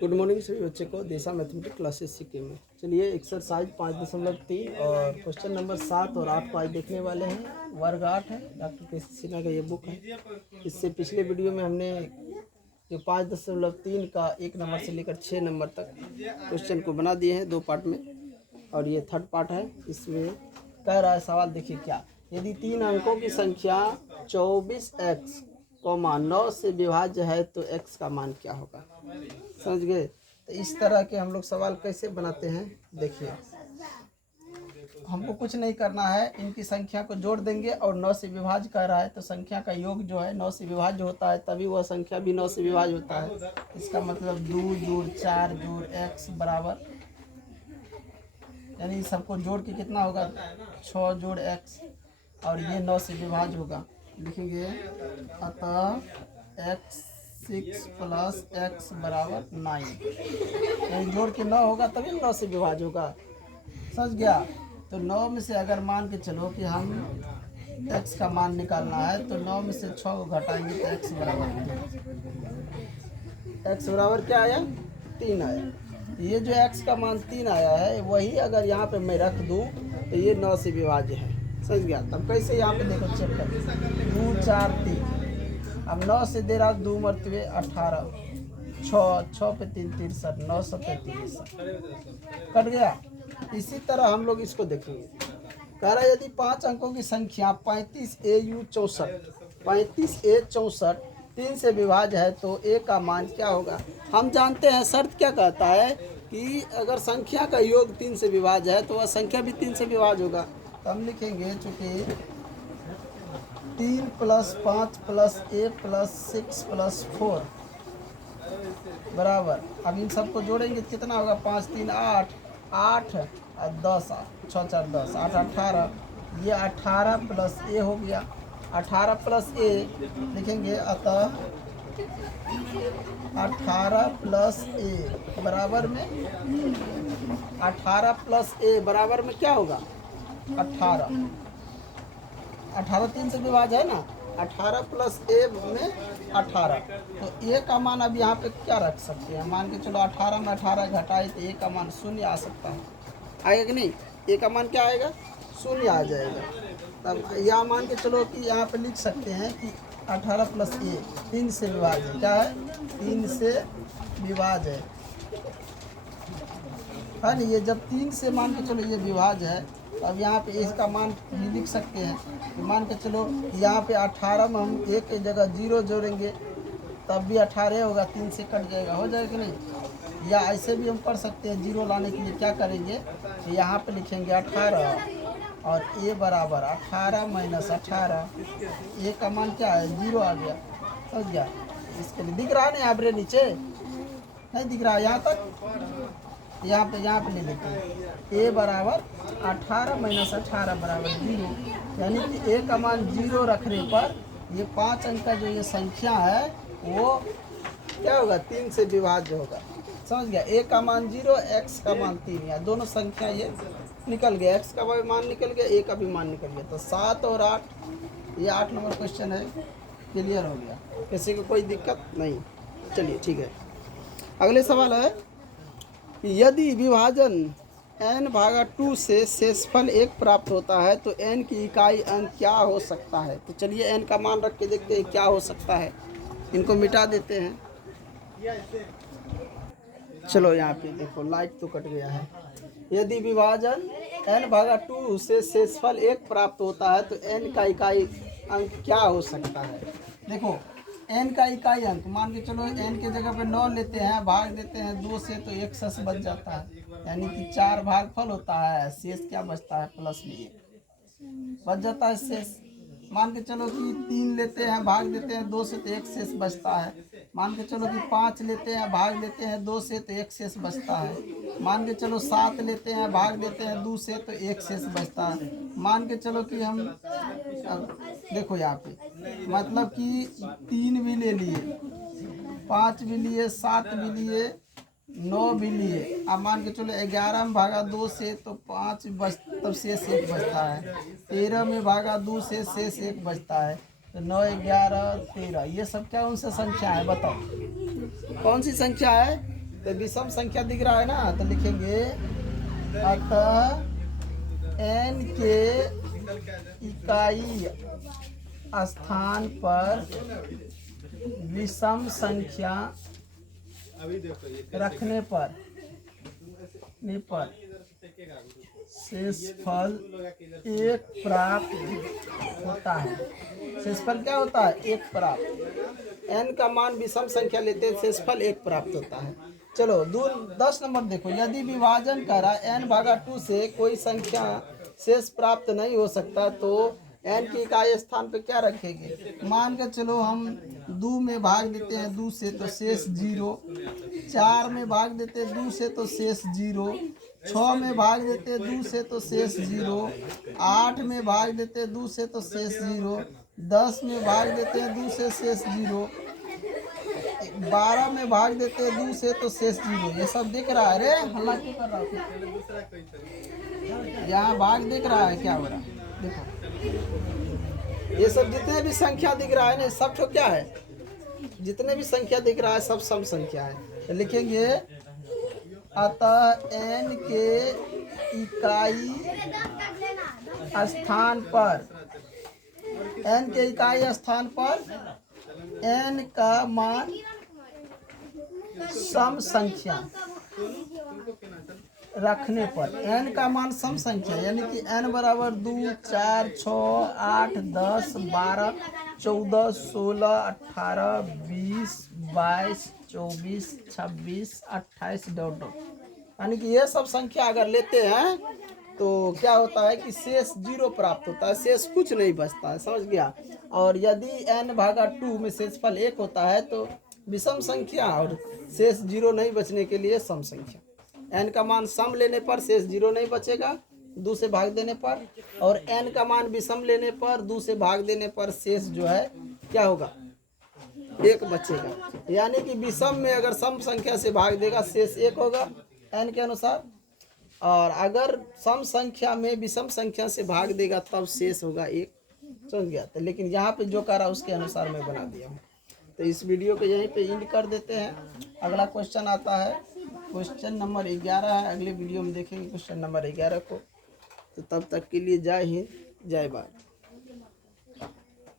Good morning सभी बच्चे को दिशा मैथमेटिक्स क्लासेस सीखे में। चलिए एक्सरसाइज 5.3 और क्वेश्चन नंबर 7 और 8 को आज देखने वाले हैं। वर्ग 8 है, डॉक्टर के.सी. सिन्हा का ये बुक है। इससे पिछले वीडियो में हमने जो 5.3 का 1 नंबर से लेकर 6 नंबर तक क्वेश्चन को बना दिए हैं 2 पार्ट में, और ये 3rd पार्ट है। इसमें कह रहा है सवाल, देखिए क्या, यदि 3 अंकों की संख्या 24x 9 से विभाज्य है तो x का मान क्या होगा। समझ गए। तो इस तरह के हम लोग सवाल कैसे बनाते हैं, देखिए हमको कुछ नहीं करना है, इनकी संख्या को जोड़ देंगे और 9 से विभाज्य कर रहा है तो संख्या का योग जो है 9 से विभाज्य होता है, तभी वह संख्या भी 9 से विभाज्य होता है। इसका मतलब 2 जोड़ 4 जोड़ x बराबर, यानी सबको जोड़ के कितना होगा 6 जोड़ x, और ये 9 से विभाज्य होगा। लिखेंगे अतः x 6 प्लस x बराबर 9, यानी जोड़ के 9 होगा तभी 9 से विभाज्य होगा। समझ गया। तो 9 में से अगर मान के चलो कि हम x का मान निकालना है तो 9 में से 6 को घटाएंगे तो x बराबर क्या आया, 3 आया। ये जो x का मान 3 आया है वही अगर यहाँ पे मैं रख दूँ तो ये 9 से विभाज्य है। समझ गया। तब कैसे, यहाँ पे देखो चेक कर, 2 4 3, अब 9 से दे रहा 2 मरतबे 18, 6 पे 3 63, 9 7 कट गया। इसी तरह हम लोग इसको देखेंगे। कह रहा है यदि 5 अंकों की संख्या 35AU 64 3 से विभाज्य है तो a का मान क्या होगा। हम जानते हैं शर्त क्या कहता है कि अगर संख्या का योग 3 से विभाज्य है तो वह संख्या भी 3 से विभाज्य होगा। तो हम लिखेंगे चूँकि 3 plus 5 plus a plus 6 plus 4 बराबर, अब इन सबको जोड़ेंगे कितना होगा, 5 3 8, 8 और 10, 6 4 10, 8 18, ये 18 प्लस a हो गया। 18 प्लस a लिखेंगे अतः 18 प्लस a बराबर में 18 प्लस a बराबर में क्या होगा 18, 18 3 से विभाज्य है ना, 18 प्लस a में 18, तो a का मान अब यहाँ पे क्या रख सकते हैं, मान के चलो 18 में 18 घटाए तो a का मान 0 आ सकता है, आएगा कि नहीं, a का मान क्या आएगा 0 आ जाएगा। तब यहाँ मान के चलो कि यहाँ पे लिख सकते हैं कि 18 प्लस a 3 से विभाज्य, क्या है 3 से विभाज्य है ना। ये जब 3 से मान के चलो ये विभाज्य है, अब यहाँ पे इसका मान भी लिख सकते हैं। तो मान के चलो यहाँ पे 18 में हम एक की जगह 0 जोड़ेंगे तब भी 18 होगा, 3 से कट जाएगा, हो जाएगा कि नहीं। या ऐसे भी हम कर सकते हैं, 0 लाने के लिए क्या करेंगे, तो यहाँ पे लिखेंगे 18 और a बराबर 18 माइनस 18, a का मान क्या है 0 आ गया। समझ गया। इसके लिए दिख रहा है ना, यहाँ नीचे नहीं दिख रहा, यहाँ तक यहाँ पे ले लेते हैं, a बराबर 18 माइनस 18 बराबर 0, यानी कि a का मान 0 रखने पर ये 5 अंक का जो ये संख्या है वो क्या होगा 3 से विभाज्य होगा। समझ गया। a का मान 0, x का मान 3, या दोनों संख्या ये निकल गया, x का भी मान निकल गया, a का भी मान निकल गया। तो 7 और 8, ये 8 नंबर क्वेश्चन है, क्लियर हो गया, किसी को कोई दिक्कत नहीं। चलिए ठीक है। अगले सवाल है, यदि विभाजन n/2 से शेषफल 1 प्राप्त होता है तो n की इकाई अंक क्या हो सकता है। तो चलिए n का मान रख के देखते हैं क्या हो सकता है, इनको मिटा देते हैं। चलो यहाँ पे देखो लाइट तो कट गया है। यदि विभाजन n/2 से शेषफल 1 प्राप्त होता है तो n का इकाई अंक क्या हो सकता है। देखो n का इकाई अंक, मान के चलो n के जगह पे 9 लेते हैं, भाग देते हैं 2 से तो 1 शेष बच जाता है, यानी कि 4 भागफल होता है, शेष क्या बचता है प्लस में 1 बच जाता है शेष। मान के चलो कि 3 लेते हैं, भाग देते हैं 2 से तो 1 शेष बचता है। मान के चलो कि 5 लेते हैं, भाग देते हैं 2 से तो 1 शेष बचता है। मान के चलो 7 लेते हैं, भाग देते हैं 2 से तो 1 शेष बचता है। मान के चलो कि हम देखो यहाँ पे मतलब कि 3 भी ले लिए, 5 भी लिए, 7 भी लिए, 9 भी लिए। अब मान के चलो 11 में भागा 2 से तो 5 बच, तब शेष 1 बचता है। 13 में भागा 2 से शेष 1 बचता है। तो 9, 11, 13 ये सब क्या उनसे संख्या है, बताओ कौन सी संख्या है। तो विषम संख्या दिख रहा है ना, तो लिखेंगे अतः n के इकाई स्थान पर विषम संख्या रखने पर शेषफल 1 प्राप्त होता है। शेषफल क्या होता है, 1 प्राप्त। n का मान विषम संख्या लेते हैं, शेषफल 1 प्राप्त होता है। चलो 10 नंबर देखो, यदि विभाजन करा n/2 से कोई संख्या शेष प्राप्त नहीं हो सकता तो n की इकाई स्थान पे क्या रखेंगे। मान के चलो हम 2 में भाग देते हैं 2 से तो शेष 0, 4 में भाग देते हैं 2 से तो शेष 0, 6 में भाग देते हैं 2 से तो शेष 0, 8 में भाग देते हैं 2 से तो शेष 0, 10 में भाग देते हैं 2 से शेष 0, 12 में भाग देते हैं 2 से तो शेष 0। ये सब दिख रहा है। अरे हल्ला क्यों कर रहा हूँ, यहाँ भाग दिख रहा है, क्या हो रहा है देखो। ये सब जितने भी संख्या दिख रहा है ना, सब तो क्या है, जितने भी संख्या दिख रहा है सब सम संख्या है। तो लिखेंगे अतः n के इकाई स्थान पर, n के इकाई स्थान पर n का मान सम संख्या रखने पर, n का मान सम संख्या यानी कि n बराबर 2, 4, 6, 8, 10, 12, 14, 16, 18, 20, 22, 24, 26, 28 डॉट डॉट, यानी कि ये सब संख्या अगर लेते हैं तो क्या होता है कि शेष 0 प्राप्त होता है, शेष कुछ नहीं बचता है, समझ गया। और यदि n/2 में शेषफल 1 होता है तो विषम संख्या और शेष 0 नहीं बचने के लिए सम संख्या। n का मान सम लेने पर शेष 0 नहीं बचेगा 2 से भाग देने पर, और n का मान विषम लेने पर 2 से भाग देने पर शेष जो है क्या होगा, 1 बचेगा। यानी कि विषम में अगर सम संख्या से भाग देगा शेष 1 होगा n के अनुसार, और अगर सम संख्या में विषम संख्या से भाग देगा तब शेष होगा 1, समझ गया। तो लेकिन यहाँ पे जो करा उसके अनुसार मैं बना दिया हूँ। तो इस वीडियो को यहीं पे एंड कर देते हैं। अगला क्वेश्चन आता है, क्वेश्चन नंबर 11 है, अगले वीडियो में देखेंगे क्वेश्चन नंबर 11 को। तो तब तक के लिए जय हिंद, जय भारत।